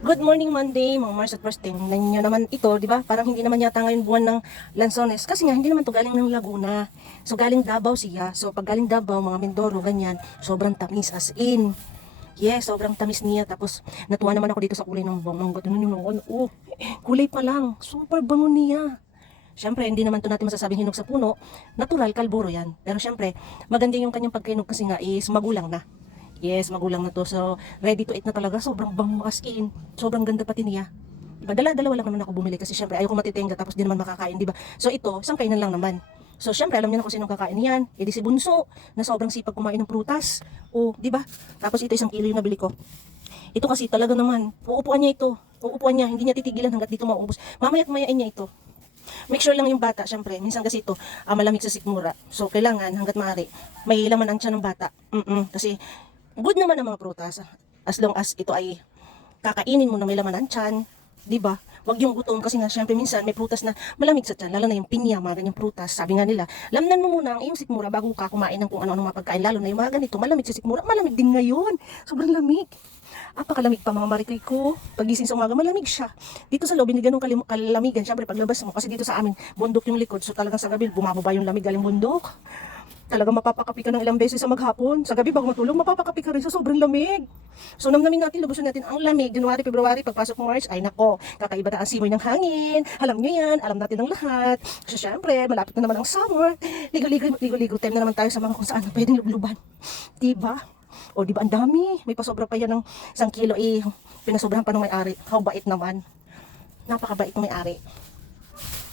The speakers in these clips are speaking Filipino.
Good morning Monday, mga Mars at First. Tingnan nyo naman ito, di ba? Parang hindi naman yata ngayon buwan ng Lanzones. Kasi nga, hindi naman to galing ng Laguna. So, galing Davao siya. So, pag galing Davao, mga Mindoro, ganyan, sobrang tamis as in. Yes, sobrang tamis niya. Tapos, natuwa naman ako dito sa kulay ng mangga. Tingnan nyo naman, oh, kulay pa lang. Super bango niya. Siyempre, hindi naman to natin masasabing hinog sa puno. Natural, kalburo yan. Pero siyempre, maganda yung kanyang pagkainog kasi nga is magulang na. Yes, magulang na to. So, ready to eat na talaga. Sobrang bango as in. Sobrang ganda pati niya. Diba? Dala-dalawa lang naman ako bumili kasi syempre ayoko matitenga tapos di naman makakain, diba? So, ito, isang kainan lang naman. So, syempre, alam niyo na kung sinong kakain niyan. E di si Bunso, na sobrang sipag kumain ng prutas. O, di ba? Tapos ito, 1 kilo yung nabili ko. Ito kasi talaga naman, uupuan niya ito. Uupuan niya, hindi niya titigilan hanggat dito maubos. Mamaya at mayain niya ito. Make sure lang yung bata, syempre. Minsan kasi ito, malamig sa sikmura. So, kailangan hanggat maaari, may laman ang tiyan ng bata. Kasi, good naman ang mga prutas. As long as ito ay kakainin mo na may laman ang tiyan, di ba? Wag yung gutom kasi nga syempre minsan may prutas na malamig sa tiyan, lalo na yung pinya, mga ganyang prutas. Sabi nga nila, lamnan mo muna ang iyong sikmura bago ka kumain ng kung ano-ano mga pagkain, lalo na yung mga ganito, malamig sa sikmura. Malamig din ngayon. Sobrang lamig. Apakalamig pa mga marikoy ko. Pagising sa umaga, malamig siya. Dito sa loob, hindi ganun kalamigan. Syempre, paglabas mo, kasi dito sa amin, bundok yung likod. So talagang sa gabi, bumababa yung lamig galing bundok. Talagang mapapakapi ka ng ilang beses sa maghapon. Sa gabi bago matulog, mapapakapi ka rin sa sobrang lamig. So namnamin natin, lubusin natin ang lamig. January, February, pagpasok March, ay nako, kakaiba na ang simoy ng hangin. Alam nyo yan, alam natin ng lahat. So syempre, malapit na naman ang summer. Ligo-ligo, time na naman tayo sa mga kung saan pwedeng lubluban. Diba? O diba ang dami? May pasobra pa yan ng 1 kilo pinasobrahan pa ng may-ari. How bait naman. Napakabait ng may-ari.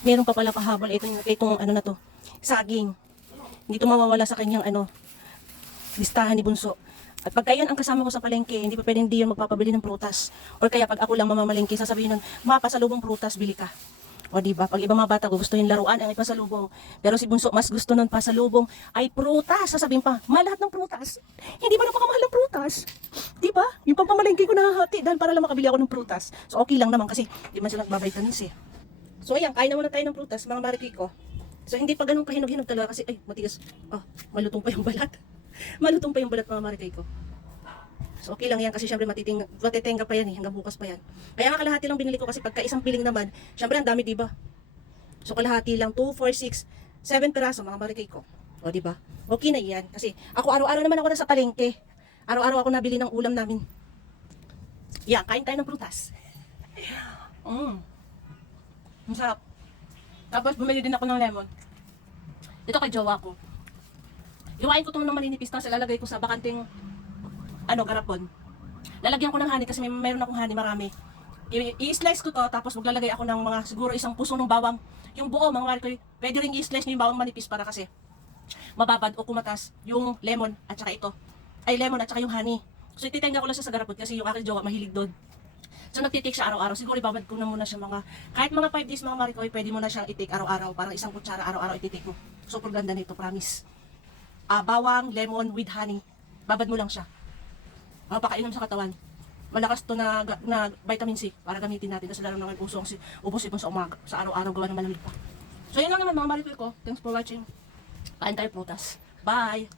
Meron pa pala pahabol itong ano na to, saging. Hindi ito mawawala sa kanyang listahan ni Bunso. At pagka yan ang kasama ko sa palengke, hindi pa pwedeng di yun magpapabili ng prutas. Or kaya pag ako lang mamamalengke, sasabihin nun, ma, pasalubong prutas, bili ka. O diba, pag iba mga bata gusto yung laruan ay pasalubong. Pero si Bunso, mas gusto nun pasalubong ay prutas. Sasabihin pa, ma, lahat ng prutas. Hindi ba napakamahal ng prutas? Diba? Yung pampamalengke ko nahahati dahil para lang makabili ako ng prutas. So okay lang naman kasi di man sila nagbabaytanis eh. So ayan, kain na muna tayo ng prutas, mga bariki ko. So hindi pa ganun kahinog-hinog talaga kasi ay matigas. Malutong pa yung balat. Malutong pa yung balat mga marikay ko. So okay lang yan kasi syempre matitenga pa yan hanggang bukas pa yan. Kaya nga kalahati lang binili ko kasi pagka isang piling naman, syempre ang dami diba? So kalahati lang 2, 4, 6, 7 piraso mga marikay ko. O diba? Okay na yan kasi ako araw-araw naman ako nasa palengke. Araw-araw ako nabili ng ulam namin. Yeah, kain tayo ng prutas. Masarap. Tapos bumili din ako ng lemon. Dito kay jowa ko. Iwain ko itong ng maninipis tapos ilalagay ko sa bakanting garapon. Lalagyan ko ng honey kasi mayroon akong honey marami. I-slice ko to tapos maglalagay ako ng mga siguro 1 puso ng bawang. Yung buo mga marikoy, pwede rin i-slice niyo yung bawang manipis para kasi mababad o kumatas yung lemon at saka ito. Ay lemon at saka yung honey. So ititenga ko lang siya sa garapon kasi yung aking jowa mahilig doon. So nagtitake siya araw-araw. Siguro ibabad ko na muna siya kahit mga 5 days mga marikoy, pwede mo na siyang i-take araw-araw. Parang 1 kutsara araw-araw i-take mo. Super ganda nito, promise. Bawang, lemon with honey. Babad mo lang siya. Mapakainom sa katawan. Malakas to na vitamin C para gamitin natin. Kasi lalo naman ubos ipon sa umaga. Sa araw-araw gawa ng malamig pa. So yun lang naman mga marikoy ko. Thanks for watching. Kain tayo prutas. Bye!